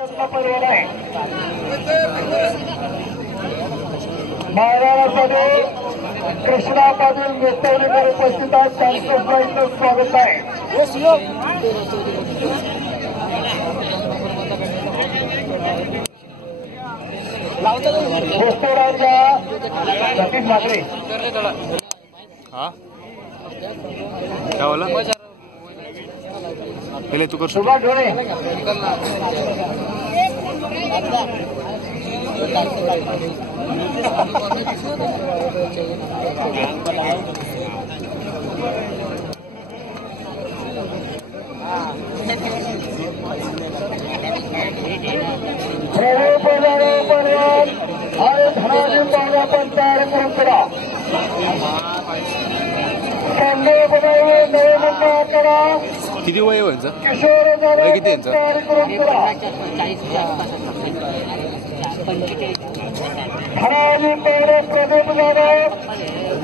परिवार आहे महाराष्ट्रामध्ये कृष्णा पाटील वेस्तवलीकर उपस्थित आहेत. त्यांचं स्वागत आहे. गोष्टराजा सतीश मात्रे क्या बोला पहले तू कर सुभाष ढोणे आणि धनाजी पाहुण्या पण तयारी करून करा. संजय बनावे नवे मुंबई करा. किती वय व्हायचं किशोर वय किती यांचं तयारी करून करा. धनाजी पाहुणे प्रदीप जाधव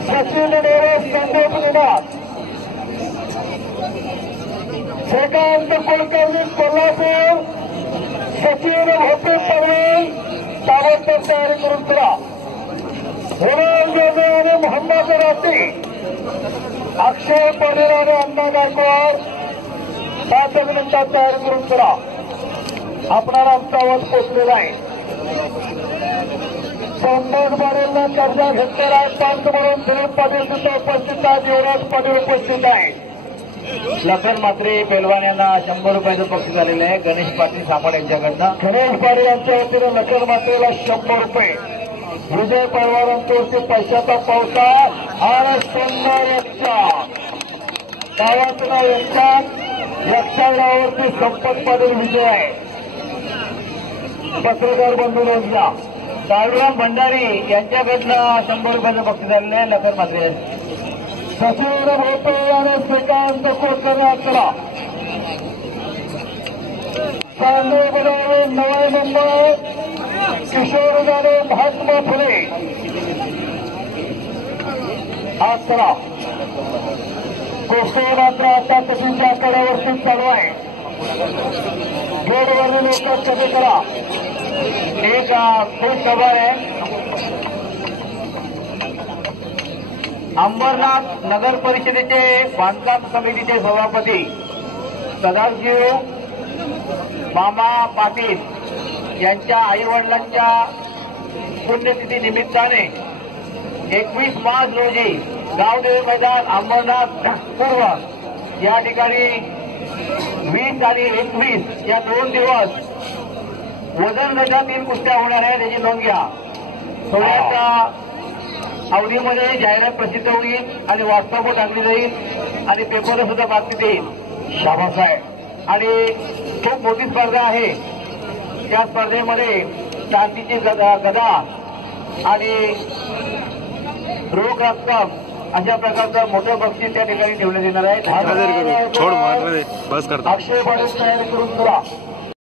सचिन डेरे संदीप निनाद श्रीकांत कुलकर्णी कोल्हापूर सचिन भोपे पनवेल ताबडतोब तयारी करून करा. हिरोल जोगे आणि मोहम्मद राठी अक्षय पटेल आणि अण्णा गायकवाड 5 मिनिटात तयारी करून करा. आपणाला आमचा आवाज पोचलेला आहे. संतोष पाटीलला कब्जा घेतलेला आहे. पंच म्हणून दिलीप पाटील तिथे उपस्थित आहेत. युवराज पाटील उपस्थित आहे. लखन मात्रे पेलवान यांना 100 रुपयाचं बक्षीस झालेलं आहे. गणेश पाटील सापड यांच्याकडनं. गणेश पाटील यांच्या वतीनं लखन मात्रेला 100 रुपये. विजय पवारांवरती पैशाचा पावसाळ आणि सुंदर गावाचं नाव यक्षावरती संपत पाटील विजय आहे. पत्रकार बंधू रोजला साळुराम भंडारी यांच्याकडनं 100 रुपयाचं बक्षीस झालेलं आहे. लखन मात्रे सचिन भोपे आणि श्रीकांत कोटकरला संजय बनावे नवी मुंबई किशोर जाधव महात्मा फुले 11. कुस्ती मात्र आता कधीच्या कड्यावरती चालू आहे. गेटवरील लोक कमी करा. एक खुश खबर आहे. अंबरनाथ नगर परिषदेचे बांधकाम समितीचे सभापती सदाशिव मामा पाटील यांच्या आईवडिलांच्या पुण्यतिथी निमित्ताने 21 मार्च रोजी गावदेवी मैदान अंबरनाथ पूर्व या ठिकाणी 20 आणि 21 या 2 दिवस वजन गटातील कुस्त्या होणार आहे. त्याची नोंद घ्या. थोड्याच्या अवधीमध्ये जाहिरात प्रसिद्ध होईल आणि व्हॉट्सअपवर टाकली जाईल आणि पेपरला सुद्धा बातमी देईल. शाबास आहे. आणि खूप मोठी स्पर्धा आहे. त्या स्पर्धेमध्ये चांदीची गदा आणि रोख रक्कम अशा प्रकारचं मोठं बक्षीस त्या ठिकाणी ठेवण्यात येणार आहे. बस करता अक्षय पाटील तयारी करून करा.